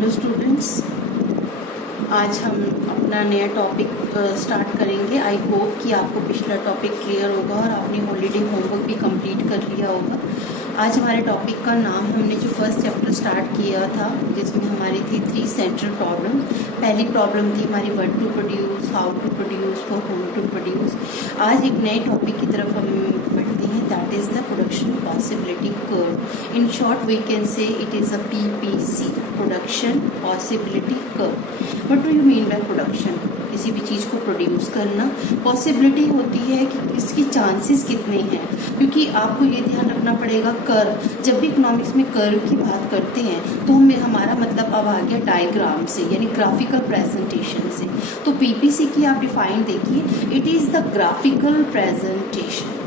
Hello students, आज हम अपना नया टॉपिक स्टार्ट करेंगे। आई होप कि आपको पिछला टॉपिक क्लियर होगा और आपने हॉलीडे होमवर्क भी कंप्लीट कर लिया होगा। आज हमारे टॉपिक का नाम, हमने जो फर्स्ट चैप्टर स्टार्ट किया था जिसमें हमारी थी 3 सेंट्रल प्रॉब्लम। पहली प्रॉब्लम थी हमारी what to produce, how to produce, for whom to produce. आज एक नए टॉपिक की तरफ हम बढ़ते हैं, that is the production possibility curve. In short we can say it is a PPC, production possibility curve. What do you mean by production? किसी भी चीज़ को प्रोड्यूस करना। पॉसिबिलिटी होती है कि इसकी चांसेस कितने हैं, क्योंकि आपको ये ध्यान रखना पड़ेगा कर्व। जब भी इकोनॉमिक्स में कर्व की बात करते हैं तो हमारा मतलब अब आ गया डायग्राम से, यानी ग्राफिकल प्रेजेंटेशन से। तो PPC की आप डिफाइन देखिए, it is the graphical presentation.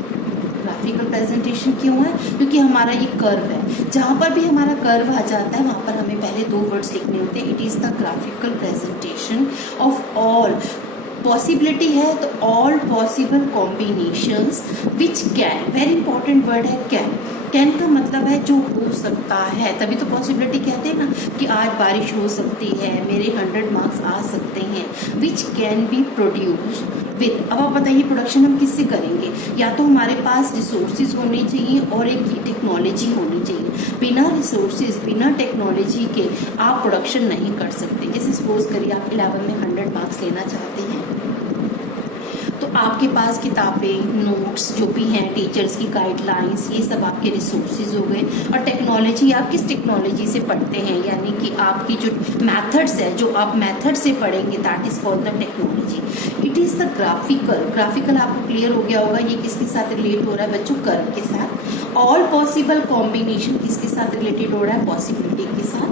Graphical presentation क्यों है? क्योंकि हमारा ये कर्व है। जहाँ पर भी हमारा कर्व आ जाता है वहाँ पर हमें पहले 2 वर्ड्स लिखने होते हैं। It is the graphical presentation of all possibility है तो all possible combinations which can, very important word है कैन। कैन का मतलब है जो हो सकता है, तभी तो पॉसिबिलिटी कहते हैं ना कि आज बारिश हो सकती है, मेरे 100 मार्क्स आ सकते हैं। Which can be produce with. अब आप बताइए प्रोडक्शन हम किससे करेंगे? या तो हमारे पास रिसोर्सेज होने चाहिए और एक टेक्नोलॉजी होनी चाहिए। बिना रिसोर्सेज, बिना टेक्नोलॉजी के आप प्रोडक्शन नहीं कर सकते। जैसे सपोज करिए आप 11 में 100 मार्क्स लेना चाहते हैं, तो आपके पास किताबें, नोट्स जो भी हैं, टीचर्स की गाइडलाइंस, ये सब आपके रिसोर्सेज हो गए। और टेक्नोलॉजी, आप किस टेक्नोलॉजी से पढ़ते हैं, यानी कि आपकी जो मेथड्स है, जो आप मेथड से पढ़ेंगे, that is called the technology. It is the graphical. Graphical आपको क्लियर हो गया होगा, ये किसके साथ रिलेट हो रहा है बच्चों? कर्व के साथ। ऑल पॉसिबल कॉम्बिनेशन किसके साथ रिलेटेड हो रहा है? पॉसिबिलिटी के साथ।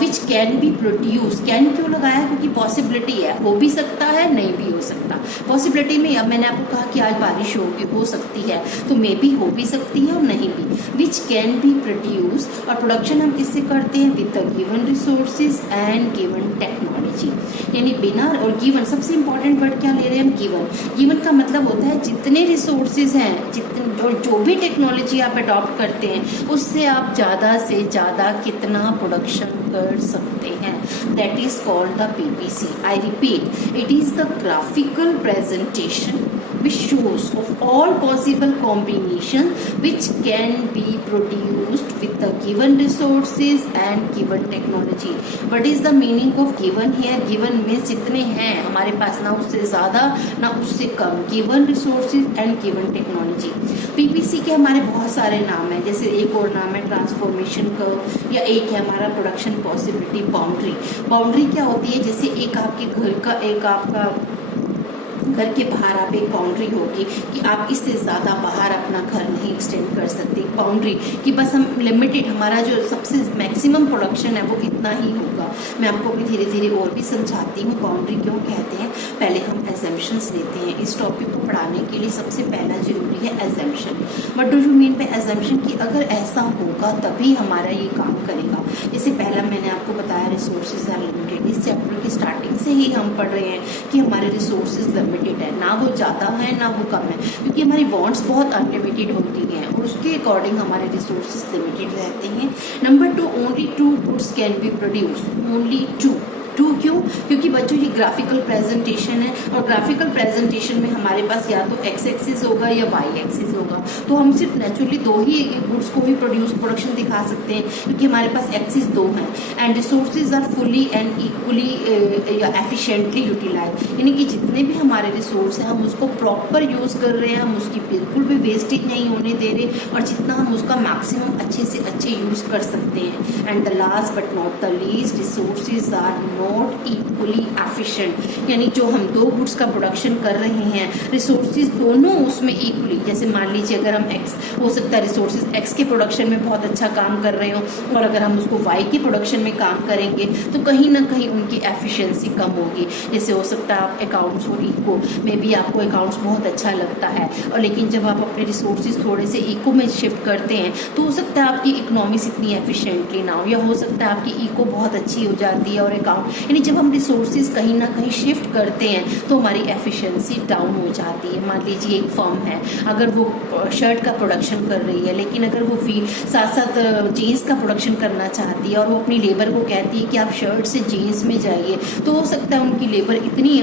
Which can be produce. Can क्यों लगाया? क्योंकि पॉसिबिलिटी है, हो भी सकता है, नहीं भी हो सकता। पॉसिबिलिटी में अब मैंने आपको कहा कि आज बारिश होगी, हो सकती है, तो मे बी हो भी सकती है और नहीं भी। Which can be produce. और प्रोडक्शन हम किससे करते हैं? With the given resources and given technology. यानी बिना और गिवन, सबसे इंपॉर्टेंट वर्ड क्या ले रहे हैं हम? गिवन। गिवन का मतलब होता है जितने रिसोर्सेज हैं, जितने और जो भी टेक्नोलॉजी आप अडॉप्ट करते हैं, उससे आप ज़्यादा से ज़्यादा कितना प्रोडक्शन कर सकते हैं। That is called the PPC। I repeat, it is the graphical presentation which shows of all possible combinations which can be produced with the given resources and given technology. What is the meaning of given here? Given means जितने हैं हमारे पास, ना उससे ज़्यादा ना उससे कम। given resources and given technology। PPC के हमारे बहुत सारे नाम हैं, जैसे एक और नाम है ट्रांसफॉर्मेशन कर्व, या एक है हमारा प्रोडक्शन पॉसिबिलिटी बाउंड्री। बाउंड्री क्या होती है? जैसे एक आपके घर का, एक आपका घर के बाहर आप एक बाउंड्री होगी कि आप इससे ज़्यादा बाहर अपना घर नहीं एक्सटेंड कर सकते। बाउंड्री कि बस हम लिमिटेड, हमारा जो सबसे मैक्सिमम प्रोडक्शन है वो इतना ही होगा। मैं आपको भी धीरे धीरे और भी समझाती हूँ बाउंड्री क्यों कहते हैं। पहले हम एजम्पशंस लेते हैं। इस टॉपिक को पढ़ाने के लिए सबसे पहला जरूरी है assumption. What do you mean bye assumption? कि अगर ऐसा होगा तभी हमारा ये काम करेगा। जैसे पहला मैंने आपको बताया रिसोर्सेज आर लिमिटेड। इस चैप्टर की स्टार्टिंग से ही हम पढ़ रहे हैं कि हमारे रिसोर्सेज लिमिटेड है, ना वो ज़्यादा है ना वो कम है, क्योंकि हमारी वांट्स बहुत अनलिमिटेड होती हैं और उसके अकॉर्डिंग हमारे रिसोर्सेज लिमिटेड रहते हैं। Number 2, only 2 goods can be produce. Only 2 क्यों? क्योंकि बच्चों ये ग्राफिकल प्रेजेंटेशन है और ग्राफिकल प्रेजेंटेशन में हमारे पास या तो X एक्सिस होगा या Y एक्सिस होगा। तो हम सिर्फ नेचुरली 2 ही गुड्स को ही प्रोडक्शन दिखा सकते हैं, क्योंकि हमारे पास एक्सिस 2 हैं। And resources are fully and equally या एफिशिएंटली यूटिलाइज। यानी कि जितने भी हमारे रिसोर्स हैं हम उसको प्रॉपर यूज़ कर रहे हैं, हम उसकी बिल्कुल भी वेस्टेज नहीं होने दे रहे, और जितना हम उसका मैक्सिमम अच्छे से अच्छे यूज़ कर सकते हैं। And the last but not the least, resources are not equally efficient. यानी जो हम 2 गुड्स का प्रोडक्शन कर रहे हैं, रिसोर्सेज दोनों उसमें इक्वली, जैसे मान लीजिए अगर हम X, हो सकता है रिसोर्सेज X के प्रोडक्शन में बहुत अच्छा काम कर रहे हो, और अगर हम उसको Y के प्रोडक्शन में काम करेंगे तो कहीं ना कहीं उनकी एफिशिएंसी कम होगी। जैसे हो सकता है आप अकाउंट्स हो इको में भी, आपको अकाउंट्स बहुत अच्छा लगता है, और लेकिन जब आप अपने रिसोर्सेज थोड़े से इको में शिफ्ट करते हैं तो हो सकता है आपकी इकोनॉमिक्स इतनी एफिशिएंटली ना हो, या हो सकता है आपकी इको बहुत अच्छी हो जाती है और अकाउंट यानी जब हम रिसोर्सेज कहीं ना कहीं शिफ्ट करते हैं तो हमारी एफिशिएंसी डाउन हो जाती है। मान लीजिए एक फर्म है, अगर वो शर्ट का प्रोडक्शन कर रही है, लेकिन अगर वो साथ साथ जीन्स का प्रोडक्शन करना चाहती है और वो अपनी लेबर को कहती है कि आप शर्ट से जीन्स में जाइए, तो हो सकता है उनकी लेबर इतनी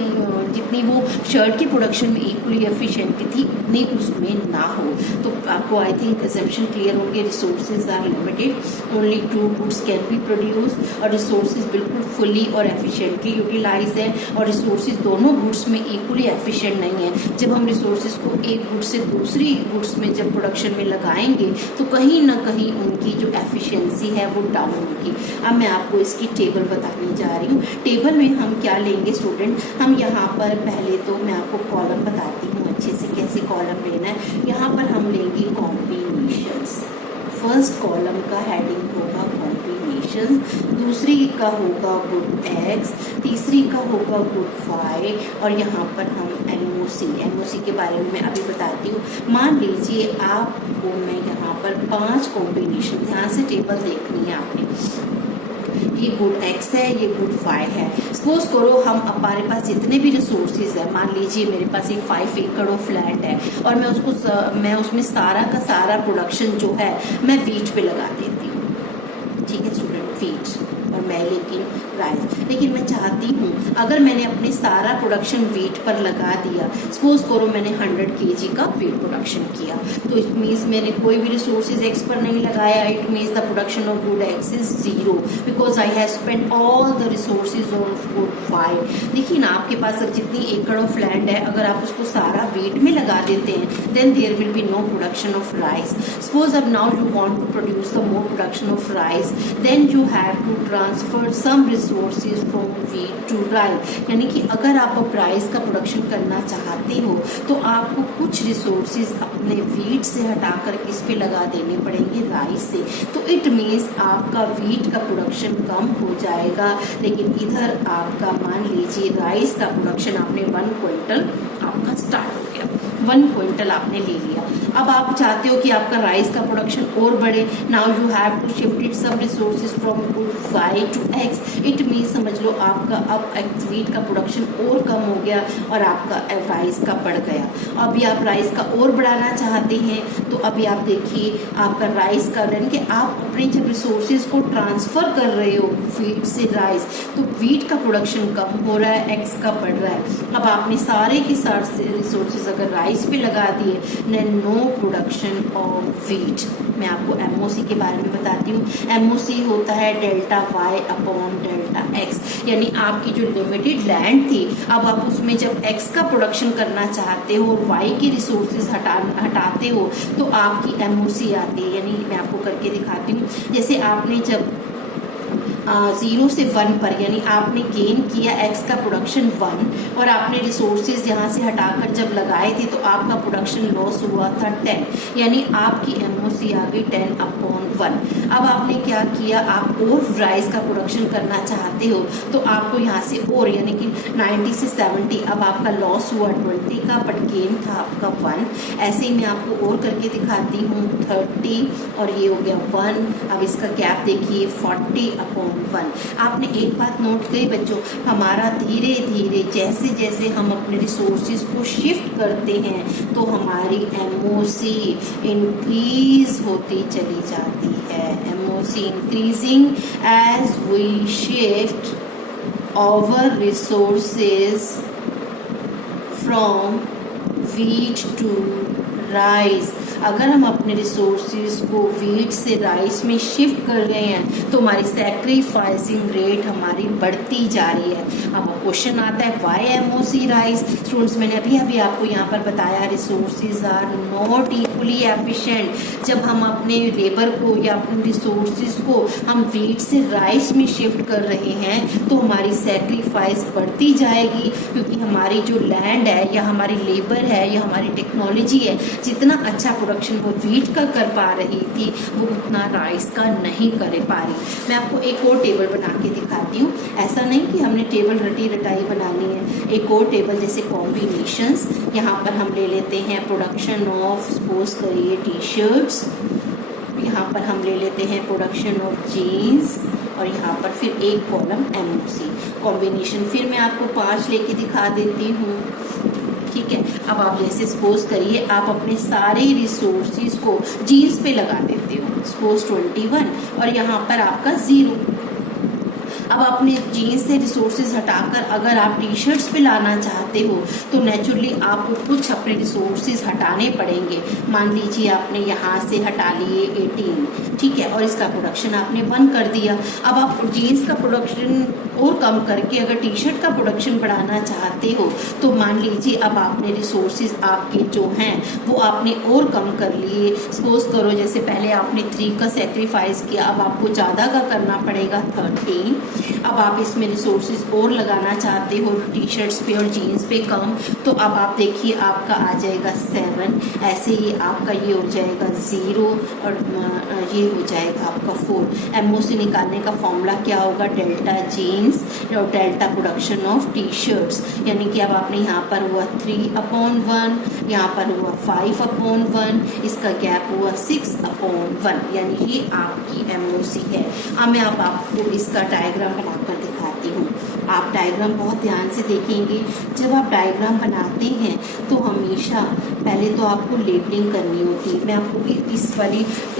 जितनी वो शर्ट की प्रोडक्शन में इक्वली एफिशिएंट थी इतनी उसमें ना हो। तो आपको आई थिंक एजम्पशन क्लियर होंगे, resources are limited, only 2 goods can be produce, और रिसोर्सेज बिल्कुल फुली और एफिशिएंटली यूटिलाइज है, और रिसोर्सेज दोनों गुड्स में इक्वली एफिशिएंट नहीं है। जब हम रिसोर्सेज को एक गुड्स से दूसरी गुड्स में जब प्रोडक्शन में लगाएंगे तो कहीं ना कहीं उनकी जो एफिशिएंसी है वो डाउन होगी। अब मैं आपको इसकी टेबल बताने जा रही हूँ। टेबल में हम क्या लेंगे स्टूडेंट, हम यहाँ पर पहले तो मैं आपको कॉलम बताती हूँ अच्छे से कैसे कॉलम लेना है। यहाँ पर हम लेंगे कॉम्बिनेशंस। फर्स्ट कॉलम का हेडिंग होगा कॉम्बिनेशंस, दूसरी का होगा गुड एक्स, तीसरी का होगा गुड वाई, और यहाँ पर हम एमओसी के बारे में मैं अभी बताती हूँ। मान लीजिए आपको मैं यहाँ पर 5 कॉम्बिनेशन, ध्यान से टेबल देखनी है आपने। ये गुड एक्स है, ये गुड वाई है। सपोज करो हम हमारे पास जितने भी रिसोर्सेज है, मान लीजिए मेरे पास एक 5 एकड़ ऑफ लैंड है और मैं उसमें सारा का सारा प्रोडक्शन जो है मैं वीट पे लगा देती हूँ। ठीक है स्टूडेंट, वीट, और मैं लेकिन राइस, लेकिन मैं चाहती हूँ अगर मैंने अपने सारा प्रोडक्शन वीट पर लगा दिया, सपोज करो मैंने 100 kg का वीट प्रोडक्शन किया, तो इट मीन्स मैंने कोई भी रिसोर्सेज एक्स पर नहीं लगाया, it means the production of good X is 0 because I have spend all the resources of good Y. देखिए ना, आपके पास अब जितनी एकड़ ऑफ लैंड है, अगर आप उसको सारा वीट में लगा देते हैं then there will be no production of rice. Suppose अब now you want to produce the more production of rice, then you have to transfer some resources from wheat to rice. यानी कि अगर आप अब राइस का production करना चाहते हो तो आपको कुछ रिसोर्सेज अपने वीट से हटाकर किस पे लगा देने पड़ेंगे, राइस से। तो इट मीन्स आपका वीट का प्रोडक्शन कम हो जाएगा, लेकिन इधर आपका मान लीजिए राइस का प्रोडक्शन आपने 1 क्विंटल आपका स्टार्ट हो गया, 1 क्विंटल आपने ले लिया। अब आप चाहते हो कि आपका राइस का प्रोडक्शन और बढ़े, now you have to shift it some resources from Y to X. It means समझ लो आपका अब एक्स वीट का प्रोडक्शन और कम हो गया और आपका राइस का बढ़ गया। अभी आप राइस का और बढ़ाना चाहते हैं तो अभी आप देखिए आपका राइस का, यानी कि आप अपने जब रिसोर्सेज को ट्रांसफर कर रहे हो वीट से राइस, तो वीट का प्रोडक्शन कम हो रहा है, एक्स का बढ़ रहा है। अब आपने सारे के सारे रिसोर्सेज अगर राइस पे लगा दिए, then no production of wheat. मैं आपको एमओसी के बारे में बताती हूँ। एमओसी होता है delta Y upon delta X, यानी आपकी जो लिमिटेड लैंड थी अब आप उसमें जब एक्स का प्रोडक्शन करना चाहते हो और वाई के रिसोर्सेज हटाते हो तो आपकी एमओसी आती है। यानी मैं आपको करके दिखाती हूँ, जैसे आपने जब 0 से 1 पर, यानी आपने गेन किया एक्स का प्रोडक्शन 1 और आपने रिसोर्सेज यहाँ से हटाकर जब लगाए थे तो आपका प्रोडक्शन लॉस हुआ था 10, यानी आपकी एमओसी आ गई 10 अपॉन 1। अब आपने क्या किया, आप और राइस का प्रोडक्शन करना चाहते हो तो आपको यहाँ से और, यानी कि 90 से 70, अब आपका लॉस हुआ 20 का बट गेन था आपका 1। ऐसे ही मैं आपको और करके दिखाती हूँ 30 और ये हो गया 1। अब इसका गैप देखिए 40 अपॉन 1। आपने एक बात नोट करी बच्चों, हमारा धीरे धीरे जैसे जैसे हम अपने रिसोर्सेज को शिफ्ट करते हैं तो हमारी एमओसी इंक्रीज होती चली जाती है। MOC increasing as we shift our resources from wheat to rice. अगर हम अपने रिसोर्सेज को वीट से राइस में शिफ्ट कर रहे हैं तो हमारी सैक्रिफाइसिंग रेट हमारी बढ़ती जा रही है। अब क्वेश्चन आता है वाई एमओसी राइस। स्टूडेंट्स, मैंने अभी अभी आपको यहाँ पर बताया resources are not equally efficient. जब हम अपने लेबर को या अपने रिसोर्सेज को हम वीट से राइस में शिफ्ट कर रहे हैं तो हमारी सैक्रिफाइस बढ़ती जाएगी, क्योंकि हमारी जो लैंड है या हमारी लेबर है या हमारी टेक्नोलॉजी है, जितना अच्छा प्रोडक्शन वो वीट का कर पा रही थी वो उतना राइस का नहीं कर पा रही। मैं आपको एक और टेबल बना के दिखाती हूँ। ऐसा नहीं कि हमने टेबल रटी रटाई बनानी है, एक और टेबल जैसे यहाँ पर हम ले लेते हैं प्रोडक्शन ऑफ, सपोज करिए टी शर्ट्स। यहाँ पर हम ले लेते हैं प्रोडक्शन ऑफ जीन्स, और यहाँ पर फिर एक कॉलम MOC कॉम्बिनेशन। फिर मैं आपको 5 लेके दिखा देती हूँ, ठीक है। अब आप जैसे सपोज करिए आप अपने सारे रिसोर्सिस को जीन्स पे लगा देते हो, सपोज 21 और यहाँ पर आपका 0। अब अपने जीन्स से रिसोर्सेज हटाकर अगर आप टी शर्ट्स पे लाना चाहते हो तो नेचुरली आपको कुछ अपने रिसोर्सेज हटाने पड़ेंगे। मान लीजिए आपने यहाँ से हटा लिए 18, ठीक है, और इसका प्रोडक्शन आपने 1 कर दिया। अब आप जीन्स का प्रोडक्शन और कम करके अगर टी शर्ट का प्रोडक्शन बढ़ाना चाहते हो तो मान लीजिए अब आपने रिसोर्सेज आपके जो हैं वो आपने और कम कर लिए। सपोज करो जैसे पहले आपने 3 का सेक्रीफाइस किया, अब आपको ज़्यादा का करना पड़ेगा 13। अब आप इसमें रिसोर्सेज और लगाना चाहते हो टी शर्ट्स पे और जीन्स पे कम, तो अब आप देखिए आपका आ जाएगा 7, ऐसे ही आपका ये हो जाएगा 0 और ये हो जाएगा आपका 4। MOC निकालने का फॉर्मूला क्या होगा, डेल्टा जीन्स और delta production of T shirts, यानी कि अब आपने यहाँ पर हुआ 3/1, यहाँ पर हुआ 5/1, इसका गैप हुआ 6/1, यानी ये आपकी MOC है। अब मैं अब आपको इसका डायग्राम बनाकर दिखाती हूँ। आप डायग्राम बहुत ध्यान से देखेंगे। जब आप डायग्राम बनाते हैं तो हमेशा पहले तो आपको लेबलिंग करनी होती है। मैं आपको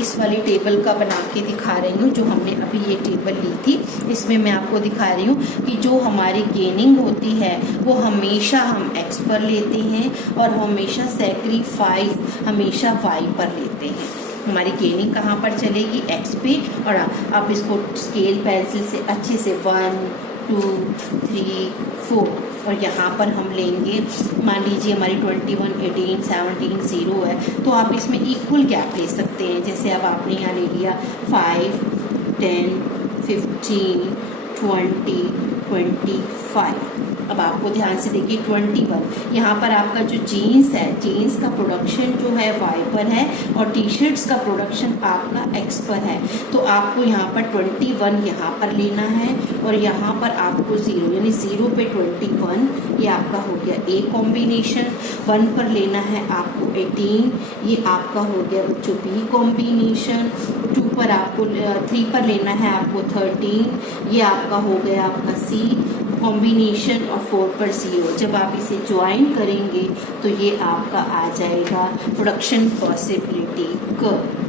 इस वाली टेबल का बना के दिखा रही हूँ, जो हमने अभी ये टेबल ली थी। इसमें मैं आपको दिखा रही हूँ कि जो हमारी गेनिंग होती है वो हमेशा हम X पर लेते हैं और हमेशा सेक्रीफाइस हमेशा Y पर लेते हैं। हमारी गेनिंग कहाँ पर चलेगी, X पे, और आप इसको स्केल पेंसिल से अच्छे से 1 2 3 4 और यहाँ पर हम लेंगे, मान लीजिए हमारी 21 18 17 0 है, तो आप इसमें इक्वल गैप ले सकते हैं। जैसे अब आपने यहाँ ले लिया 5 10 15 20 25। अब आपको ध्यान से देखिए 21, यहाँ पर आपका जो जीन्स है, जीन्स का प्रोडक्शन जो है Y पर है और टी शर्ट्स का प्रोडक्शन आपका X पर है। तो आपको यहाँ पर 21 यहाँ पर लेना है और यहाँ पर आपको 0, यानी 0 पे 21, ये आपका हो गया A कॉम्बिनेशन। 1 पर लेना है आपको 18, ये आपका हो गया बच्चों B कॉम्बिनेशन। 2 पर आपको 3 पर लेना है आपको 13, ये आपका हो गया आपका C कॉम्बिनेशन, और 4 पर 0। जब आप इसे ज्वाइन करेंगे तो ये आपका आ जाएगा प्रोडक्शन पॉसिबिलिटी कर्व।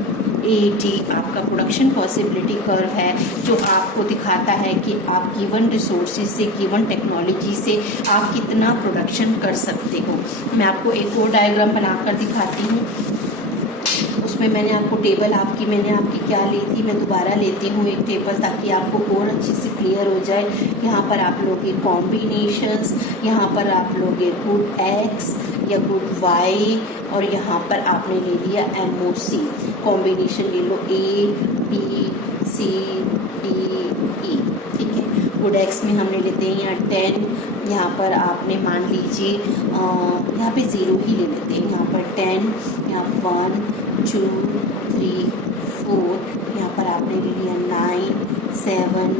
AD आपका प्रोडक्शन पॉसिबिलिटी कर्व है, जो आपको दिखाता है कि आप गिवन रिसोर्सेज से, गिवन टेक्नोलॉजी से आप कितना प्रोडक्शन कर सकते हो। मैं आपको एक और डायग्राम बनाकर दिखाती हूँ। उसमें मैंने आपको टेबल मैंने आपकी क्या ली थी, मैं दोबारा लेती हूँ एक टेबल ताकि आपको और अच्छे से क्लियर हो जाए। यहाँ पर आप लोगे कॉम्बिनेशंस, यहाँ पर आप लोगे गुड X या गुड Y, और यहाँ पर आपने ले लिया MOC कॉम्बिनेशन, ले लो A B C D E, ठीक है। गुड X में हमने लेते हैं यहाँ 10, यहाँ पर आपने मान लीजिए यहाँ पे 0 ही ले लेते हैं, यहाँ पर 10, यहाँ 1 2 3 4, यहाँ पर आपने ले लिया 9 7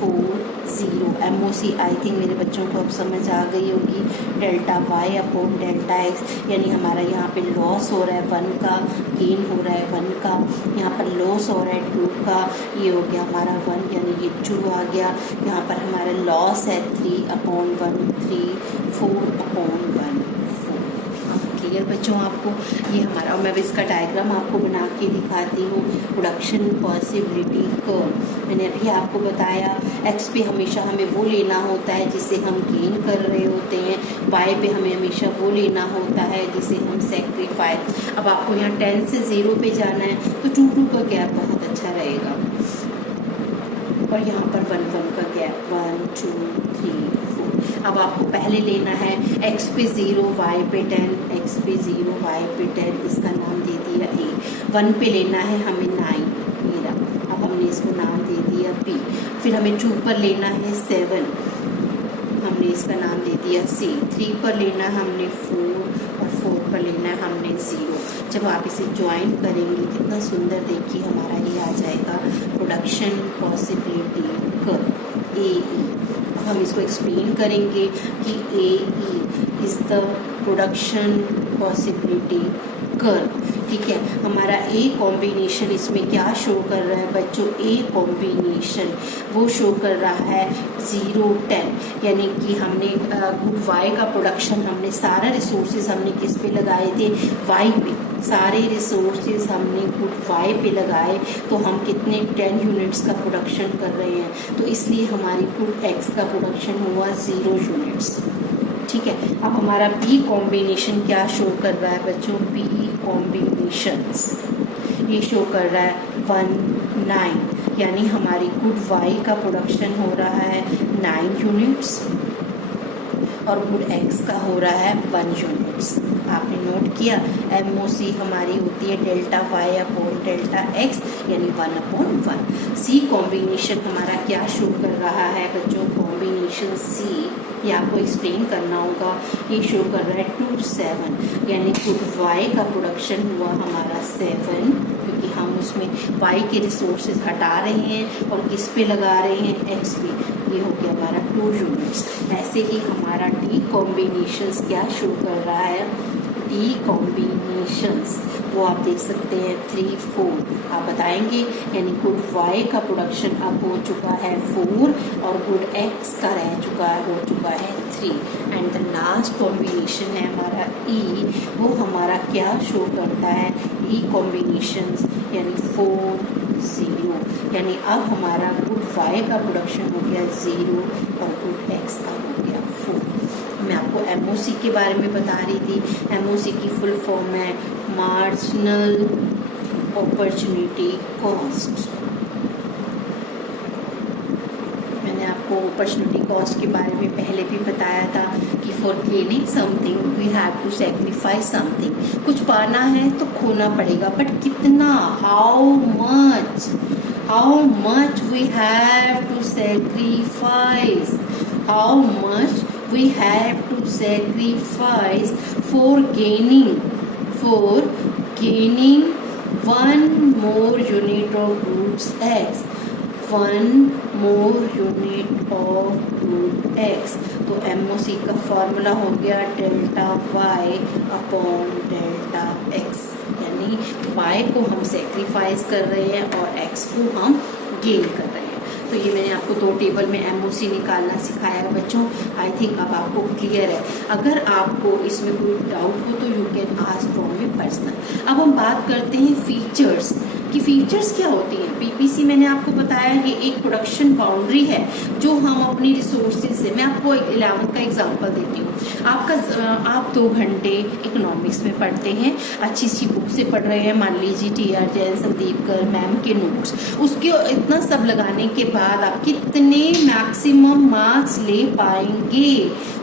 4 0। MOC आई थिंक मेरे बच्चों को अब समझ आ गई होगी, delta Y upon delta X, यानी हमारा यहाँ पे लॉस हो रहा है 1 का, गेन हो रहा है 1 का, यहाँ पर लॉस हो रहा है 2 का, ये हो गया हमारा 1, यानी ये 2 आ गया। यहाँ पर हमारा लॉस है 3/1 3 4/1 4। क्लियर बच्चों आपको, ये हमारा, मैं इसका डायग्राम आपको बना के दिखाती हूँ। प्रोडक्शन पॉसिबिलिटी कर्व मैंने अभी आपको बताया, X पे हमेशा हमें वो लेना होता है जिसे हम गेन कर रहे होते हैं, Y पे हमें हमेशा वो लेना होता है जिसे हम सेक्रीफाइस। अब आपको यहाँ 10 से 0 पे जाना है तो 2 2 का गैप बहुत अच्छा रहेगा, और यहाँ पर 1 1 का गैप 1 2 3 4। अब आपको पहले लेना है X पे 0 Y पे 10, X पे 0 Y पे 10, इसका नाम दे दिया A। 1 पे लेना है हमें 9, मेरा, अब हमने इसको नाम दे दिया B। फिर हमें 2 पर लेना है 7, हमने इसका नाम दे दिया C। 3 पर लेना है हमने 4, और 4 पर लेना है हमने 0। जब आप इसे ज्वाइन करेंगे कितना सुंदर, देखिए हमारा ये आ जाएगा प्रोडक्शन पॉसिबिलिटी कर्व AE। अब हम इसको एक्सप्लेन करेंगे कि AE is the production possibility curve. ठीक है। हमारा ए कॉम्बिनेशन इसमें क्या शो कर रहा है बच्चों, ए कॉम्बिनेशन वो शो कर रहा है 0 10, यानी कि हमने गुड वाई का प्रोडक्शन हमने सारा रिसोर्सेज हमने किस पे लगाए थे, वाई पे, सारे रिसोर्सेज हमने गुड वाई पे लगाए, तो हम कितने 10 यूनिट्स का प्रोडक्शन कर रहे हैं, तो इसलिए हमारी गुड एक्स का प्रोडक्शन हुआ 0 यूनिट्स। ठीक है। अब हमारा बी कॉम्बिनेशन क्या शो कर रहा है बच्चों, बी कॉम्बिनेशंस ये शो कर रहा है 1 9, यानी हमारी गुड वाई का प्रोडक्शन हो रहा है 9 यूनिट्स और गुड एक्स का हो रहा है 1 यूनिट्स। आपने नोट किया, MOC हमारी होती है delta Y upon delta X, यानी 1/1। सी कॉम्बिनेशन हमारा क्या शो कर रहा है बच्चों, कॉम्बिनेशन सी, ये आपको एक्सप्लेन करना होगा, ये शो कर रहा है 2 7, यानी गुड वाई का प्रोडक्शन हुआ हमारा 7, क्योंकि हम उसमें वाई के रिसोर्सेज हटा रहे हैं और किस पे लगा रहे हैं, एक्स पे, ये हो गया हमारा 2 यूनिट्स। ऐसे ही हमारा डी कॉम्बिनेशंस क्या शो कर रहा है, डी कॉम्बिनेशंस वो आप देख सकते हैं 3 4, आप बताएंगे, यानी गुड वाई का प्रोडक्शन अब हो चुका है 4 और गुड एक्स का हो चुका है 3। एंड द लास्ट कॉम्बिनेशन है हमारा ई, वो हमारा क्या शो करता है, ई कॉम्बिनेशंस, यानी 4 0, यानी अब हमारा गुड वाई का प्रोडक्शन हो गया 0 और गुड एक्स का हो गया 4। मैं आपको MOC के बारे में बता रही थी, MOC की फुल फॉर्म है मार्जिनल अपॉर्चुनिटी कॉस्ट। मैंने आपको अपॉर्चुनिटी कॉस्ट के बारे में पहले भी बताया था कि for gaining something we have to sacrifice something, कुछ पाना है तो खोना पड़ेगा, बट कितना, how much we have to sacrifice, how much we have to sacrifice for gaining 1 more unit of goods X, 1 more unit of good X। तो MOC का formula हो गया delta Y upon delta X, यानी Y को हम sacrifice कर रहे हैं और X को हम गेन कर रहे हैं। तो ये मैंने आपको 2 टेबल में MOC निकालना सिखाया है बच्चों, आई थिंक अब आपको क्लियर है। अगर आपको इसमें कोई डाउट हो तो you can ask from me personal. अब हम बात करते हैं फीचर्स कि फीचर्स क्या होती हैं। PPC मैंने आपको बताया ये एक प्रोडक्शन बाउंड्री है जो हम अपनी रिसोर्सेज से, मैं आपको 11th का एग्जांपल देती हूँ। आप 2 घंटे इकोनॉमिक्स में पढ़ते हैं, अच्छी बुक से पढ़ रहे हैं, मान लीजिए TR जैन, संदीप कर मैम के नोट्स, उसके इतना सब लगाने के बाद आप कितने मैक्सिमम मार्क्स ले पाएंगे।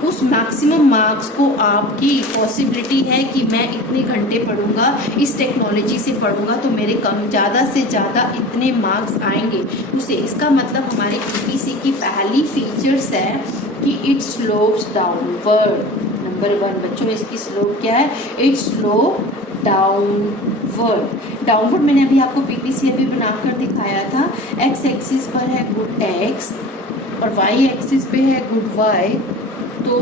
उस मैक्सिमम मार्क्स को आपकी पॉसिबिलिटी है कि मैं इतने घंटे पढ़ूंगा, इस टेक्नोलॉजी से पढ़ूंगा तो मेरे ज़्यादा से ज़्यादा इतने मार्क्स आएंगे उसे। इसका मतलब हमारी PPC की पहली फीचर्स है कि इट स्लोप्स डाउनवर्ड। नंबर 1 बच्चों इसकी स्लोप क्या है, इट स्लोप डाउनवर्ड मैंने अभी आपको PPC अभी बनाकर दिखाया था। X एक्सिस पर है गुड X और Y एक्सिस पे है गुड Y, तो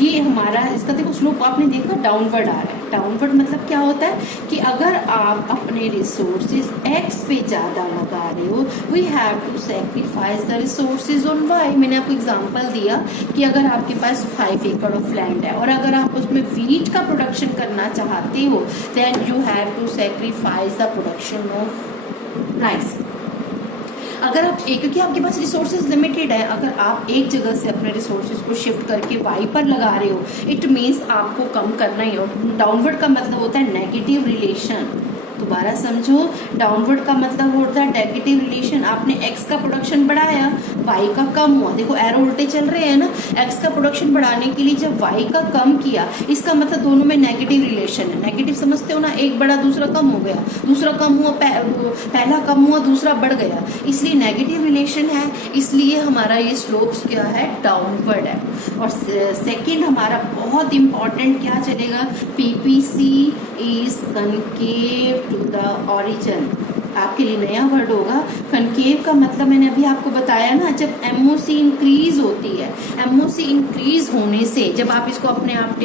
ये हमारा इसका देखो स्लोप आपने देखा डाउनवर्ड आ रहा है। डाउनवर्ड मतलब क्या होता है कि अगर आप अपने रिसोर्सेज X पे ज़्यादा लगा रहे हो, we have to sacrifice the resources on Y। मैंने आपको एग्जांपल दिया कि अगर आपके पास 5 एकड़ ऑफ लैंड है और अगर आप उसमें वीट का प्रोडक्शन करना चाहते हो, then you have to sacrifice the production of rice. अगर आप क्योंकि आपके पास रिसोर्सेज लिमिटेड है, अगर आप एक जगह से अपने रिसोर्सेज को शिफ्ट करके वाई पर लगा रहे हो, इट मीन्स आपको कम करना ही। और डाउनवर्ड का मतलब होता है नेगेटिव रिलेशन। दोबारा समझो, डाउनवर्ड का मतलब होता है नेगेटिव रिलेशन। आपने एक्स का प्रोडक्शन बढ़ाया, वाई का कम हुआ। देखो एरो उल्टे चल रहे हैं ना। एक्स का प्रोडक्शन बढ़ाने के लिए जब वाई का कम किया, इसका मतलब दोनों में नेगेटिव रिलेशन है। नेगेटिव समझते हो ना, एक बढ़ा दूसरा कम हो गया, दूसरा कम हुआ पहला कम हुआ दूसरा बढ़ गया, इसलिए नेगेटिव रिलेशन है। इसलिए हमारा ये स्लोप्स क्या है, डाउनवर्ड है। और सेकेंड हमारा बहुत इंपॉर्टेंट क्या चलेगा, PPC is concave to the origin. आपके लिए नया वर्ड होगा। कनकेव का मतलब मैंने अभी आपको बताया ना, जब एमओसी इंक्रीज होती है, एमओसी इंक्रीज होने से जब आप इसको अपने आप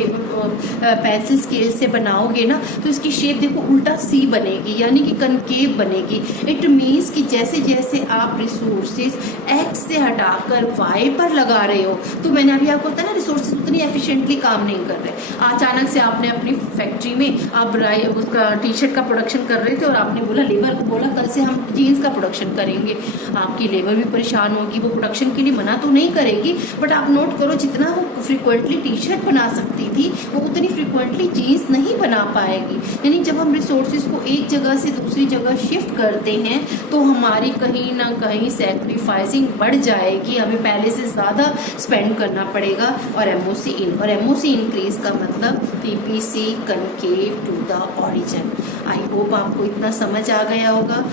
पेंसिल स्केल से बनाओगे ना, तो इसकी शेप देखो उल्टा सी बनेगी, यानी कि कनकेव बनेगी। इट मीन्स कि जैसे जैसे आप रिसोर्सेज एक्स से हटाकर वाई पर लगा रहे हो, तो मैंने अभी आपको बताया ना, रिसोर्सेज उतनी एफिशिएंटली काम नहीं कर रहे। अचानक से आपने अपनी फैक्ट्री में आप उसका टी शर्ट का प्रोडक्शन कर रहे थे और आपने बोला, लेबर को बोला कल से हम जीन्स का प्रोडक्शन करेंगे। आपकी लेबर भी परेशान होगी, वो प्रोडक्शन के लिए मना तो नहीं करेगी, बट आप नोट करो जितना वो फ्रिक्वेंटली टी शर्ट बना सकती थी, वो उतनी फ्रिक्वेंटली जीन्स नहीं बना पाएगी। यानी जब हम रिसोर्सेज को एक जगह से दूसरी जगह शिफ्ट करते हैं तो हमारी कहीं ना कहीं सैक्रिफाइसिंग बढ़ जाएगी, हमें पहले से ज़्यादा स्पेंड करना पड़ेगा। और एमओसी इंक्रीज का मतलब PPC concave to the origin. I hope आपको इतना समझ आ गया होगा।